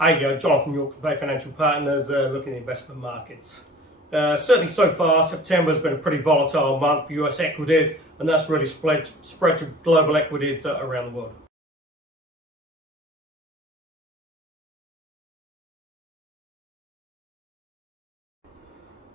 Hi, John from York Bay Financial Partners, looking at investment markets. Certainly so far, September has been a pretty volatile month for US equities, and that's really spread to global equities around the world.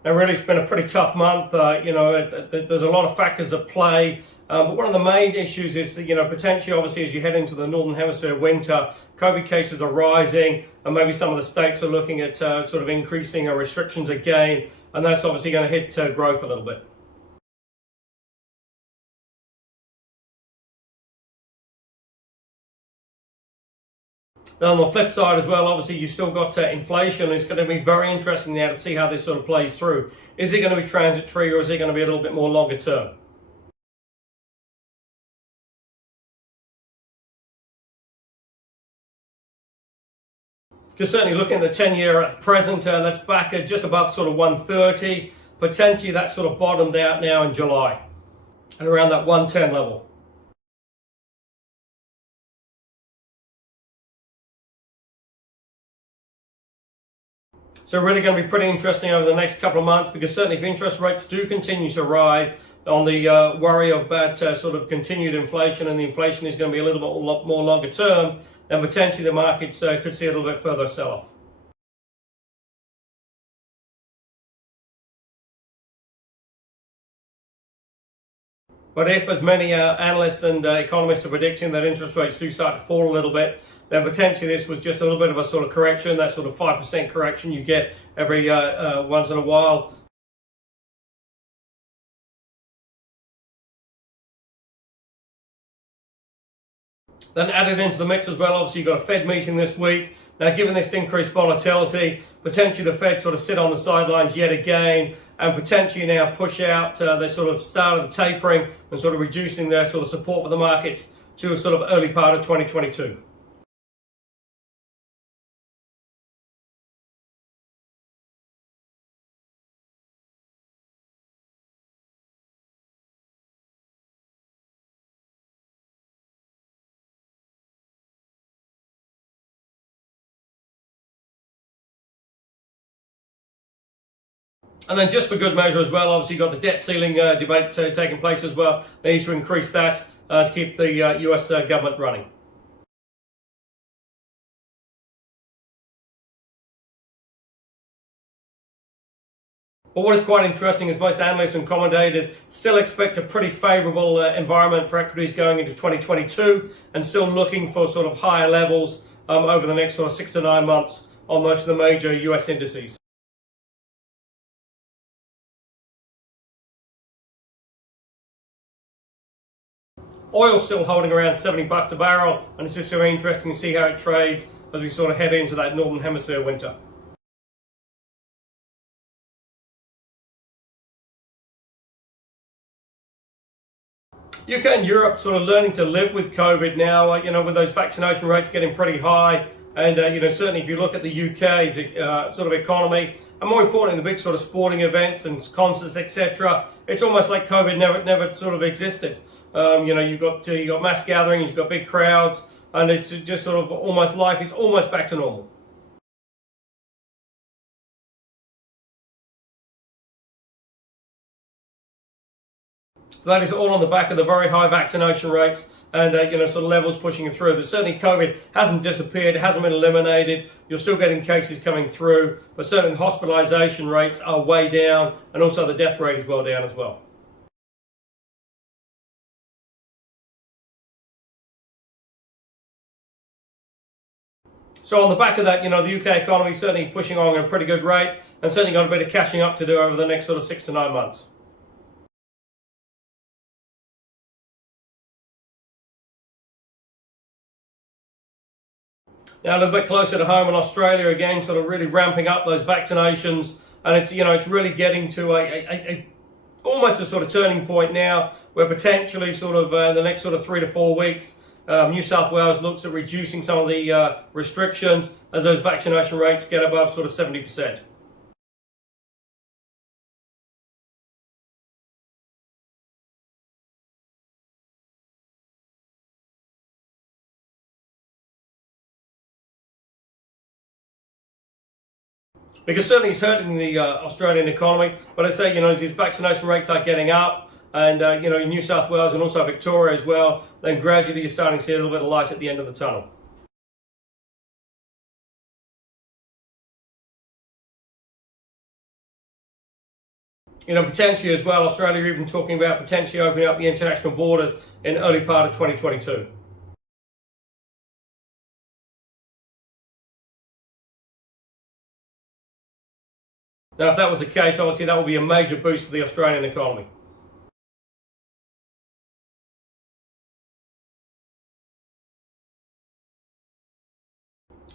Now, really, it's been a pretty tough month. There's a lot of factors at play. But one of the main issues is that, potentially, obviously, as you head into the Northern Hemisphere winter, COVID cases are rising, and maybe some of the states are looking at sort of increasing restrictions again, and that's obviously going to hit growth a little bit. On the flip side as well, obviously you still got inflation. It's going to be very interesting now to see how this sort of plays through. Is it going to be transitory, or is it going to be a little bit more longer term? Because certainly looking at the 10-year at present, that's back at just above sort of 130. Potentially that's sort of bottomed out now in July and around that 110 level. So really going to be pretty interesting over the next couple of months, because certainly if interest rates do continue to rise on the worry of about sort of continued inflation, and the inflation is going to be a little bit more longer term, then potentially the markets could see a little bit further sell-off. But if, as many analysts and economists are predicting, that interest rates do start to fall a little bit, then potentially this was just a little bit of a sort of correction, that sort of 5% correction you get every once in a while. Then added into the mix as well, obviously you've got a Fed meeting this week. Now, given this increased volatility, potentially the Fed sort of sit on the sidelines yet again, and potentially now push out their sort of start of the tapering and sort of reducing their sort of support for the markets to a sort of early part of 2022. And then just for good measure as well, obviously you've got the debt ceiling debate taking place as well. They need to increase that to keep the US government running. But what is quite interesting is most analysts and commentators still expect a pretty favourable environment for equities going into 2022, and still looking for sort of higher levels over the next sort of 6 to 9 months on most of the major US indices. Oil's still holding around $70 a barrel, and it's just very interesting to see how it trades as we sort of head into that Northern Hemisphere winter. UK and Europe sort of learning to live with COVID now, with those vaccination rates getting pretty high. And, certainly if you look at the UK's sort of economy, and more importantly, the big sort of sporting events and concerts, etc., it's almost like COVID never sort of existed. You've got mass gatherings, you've got big crowds, and it's just sort of almost life is almost back to normal. That is all on the back of the very high vaccination rates and sort of levels pushing through. But certainly COVID hasn't disappeared, it hasn't been eliminated. You're still getting cases coming through, but certainly the hospitalisation rates are way down, and also the death rate is well down as well. So on the back of that, the UK economy is certainly pushing on at a pretty good rate, and certainly got a bit of catching up to do over the next sort of 6 to 9 months. Now a little bit closer to home in Australia, again, sort of really ramping up those vaccinations, and it's really getting to a almost a sort of turning point now, where potentially sort of the next sort of 3 to 4 weeks, New South Wales looks at reducing some of the restrictions as those vaccination rates get above sort of 70%. because certainly it's hurting the Australian economy. But I say, as these vaccination rates are getting up, and in New South Wales and also Victoria as well, then gradually you're starting to see a little bit of light at the end of the tunnel. Potentially as well, Australia even talking about potentially opening up the international borders in early part of 2022. Now, if that was the case, obviously that would be a major boost for the Australian economy.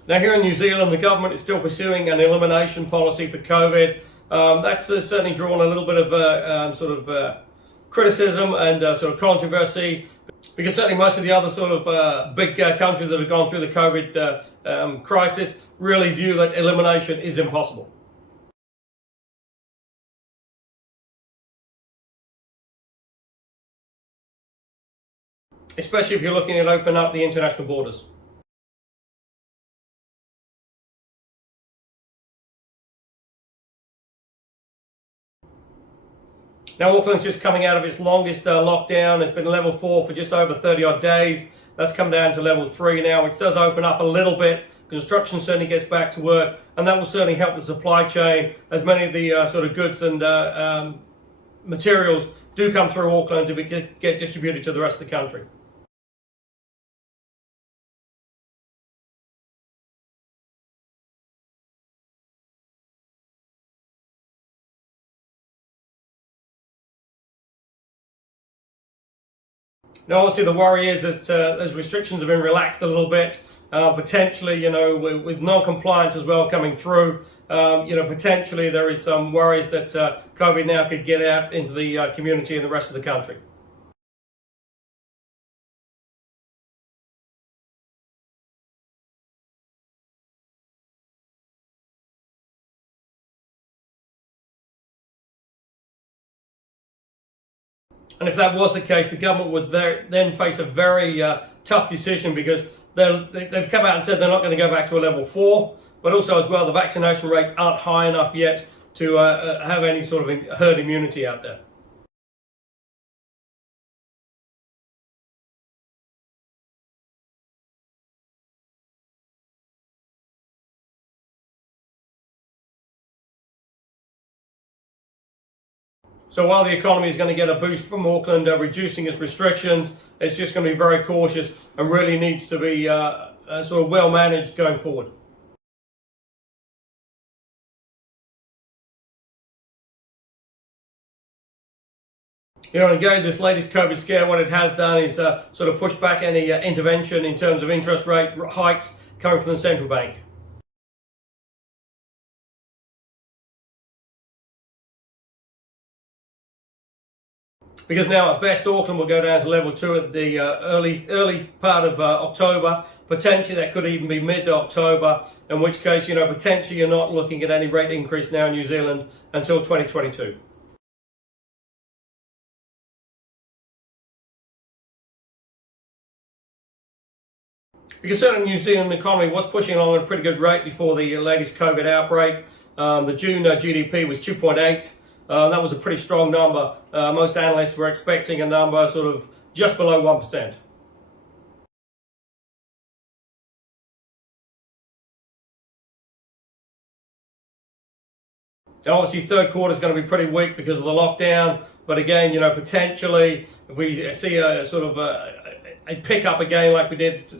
Now, here in New Zealand, the government is still pursuing an elimination policy for COVID. That's certainly drawn a little bit of criticism and sort of controversy, because certainly most of the other sort of big countries that have gone through the COVID crisis really view that elimination is impossible. Especially if you're looking at opening up the international borders. Now, Auckland's just coming out of its longest lockdown. It's been level 4 for just over 30 odd days. That's come down to level 3 now, which does open up a little bit. Construction certainly gets back to work, and that will certainly help the supply chain, as many of the sort of goods and materials do come through Auckland to get distributed to the rest of the country. Now, obviously, the worry is that those restrictions have been relaxed a little bit. Potentially, with non-compliance as well coming through, potentially there is some worries that COVID now could get out into the community and the rest of the country. And if that was the case, the government would then face a very tough decision, because they've come out and said they're not going to go back to a level 4, but also as well the vaccination rates aren't high enough yet to have any sort of herd immunity out there. So while the economy is going to get a boost from Auckland reducing its restrictions, it's just going to be very cautious and really needs to be sort of well managed going forward. And again, this latest COVID scare, what it has done is sort of push back any intervention in terms of interest rate hikes coming from the central bank. Because now at best Auckland will go down to level 2 at the early part of October. Potentially that could even be mid-October, in which case, potentially you're not looking at any rate increase now in New Zealand until 2022. Because certainly the New Zealand economy was pushing along at a pretty good rate before the latest COVID outbreak. The June GDP was 2.8. That was a pretty strong number. Most analysts were expecting a number sort of just below 1%. Now, obviously, third quarter is going to be pretty weak because of the lockdown. But again, potentially, if we see a sort of a pickup again like we did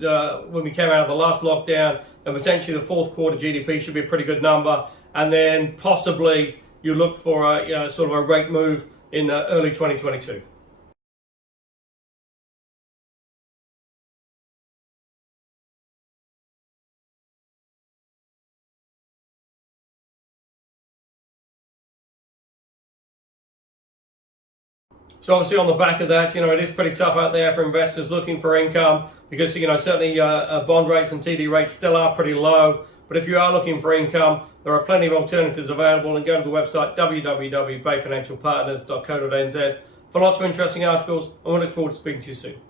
when we came out of the last lockdown, and potentially the fourth quarter GDP should be a pretty good number. And then possibly you look for a sort of a rate move in early 2022. So obviously on the back of that, it is pretty tough out there for investors looking for income, because certainly bond rates and TD rates still are pretty low. But if you are looking for income, there are plenty of alternatives available, and go to the website www.bayfinancialpartners.co.nz for lots of interesting articles, and we look forward to speaking to you soon.